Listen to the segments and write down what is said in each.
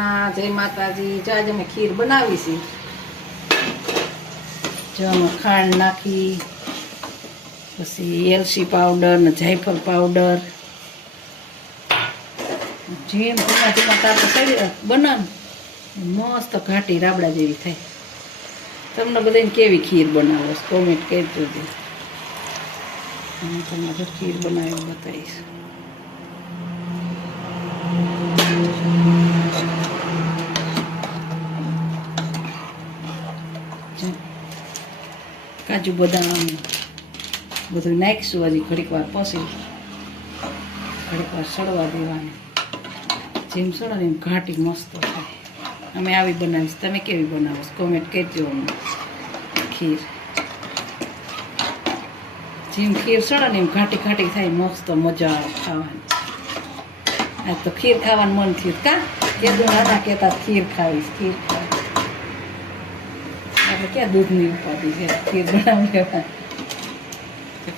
હા, જય માતાજી. જો આજે અમે ખીર બનાવી છે. જો અમે ખાંડ નાખી, પછી એલચી પાવડર ને જાયફળ પાવડર, જેમ ધીમા ધીમા તાપે ચડી બનાવ મસ્ત ઘાટી રાબડા જેવી થાય. તમને બધાને કેવી ખીર બનાવો કોમેન્ટ કરજો. હું તમને ખીર બનાવી બતાવીશ. કાજુ બદામ બધું નાખીશું. હજી ઘડીક વાર પછી ઘડીક વાર સડવા દેવાનું. જેમ સડો ને એમ ઘાટી મસ્ત થાય. અમે આવી બનાવીશ. તમે કેવી બનાવો કોમેન્ટ કરજો અમને. ખીર જેમ ખીર સડે ને એમ ઘાટી ઘાટી થાય, મસ્ત મજા આવે ખાવાની. આજ તો ખીર ખાવાનું મન થયું. કા કીધું દાદા કહેતા ખીર ખાવીશ, ખીર ખાવીશ. આપણે ક્યાં દૂધની ઉપાધિ છે, ખીર બનાવી લેવા.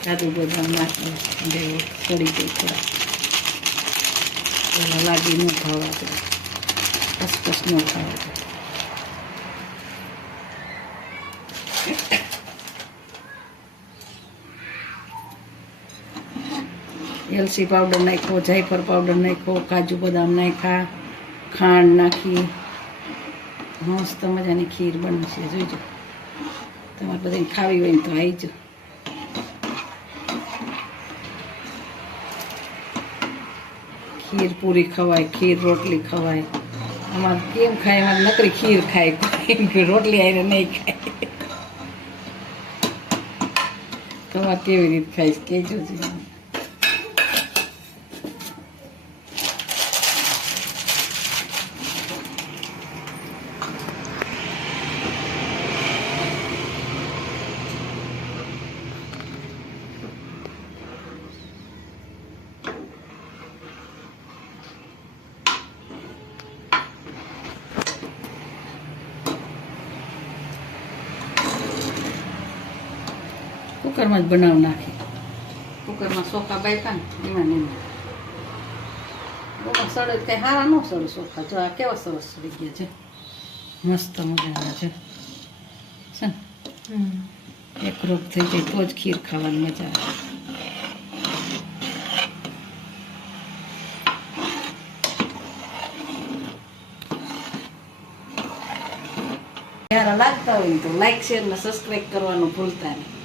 કાજુ બદામ નાખી દેવું, સડી ગઈ થોડા. પેલા લાગી ન ખાવા તો કસકસ ન ખાવા તો. એલચી પાવડર નાખ્યો, જાયફળ પાવડર નાખ્યો, કાજુ બદામ નાખ્યા, ખાંડ નાખી, મસ્ત મજાની ખીર બની છે. જોઈજો, તમારે બધાને ખાવી હોય ને તો આવજો. ખીર પૂરી ખવાય, ખીર રોટલી ખવાય. અમારે કેમ ખાય? અમારે નકરી ખીર ખાય, રોટલી આવીને નહીં ખાય. તમારે કેવી રીતે ખાઈશ કહેજો. કુકરમાં જ બનાવ નાખી. કુકરમાં ચોખા બાયકા ને એમાં નહીં બહુ સડે કંઈ સારા ન સડે ચોખા. જો આ કેવા સરસ સડી ગયા છે, મસ્ત મજાના છે. એક રોગ થઈ જાય તો જ ખીર ખાવાની મજા આવે. સારા લાગતા હોય તો લાઈક શેર ને સબસ્ક્રાઈબ કરવાનું ભૂલતા નહીં.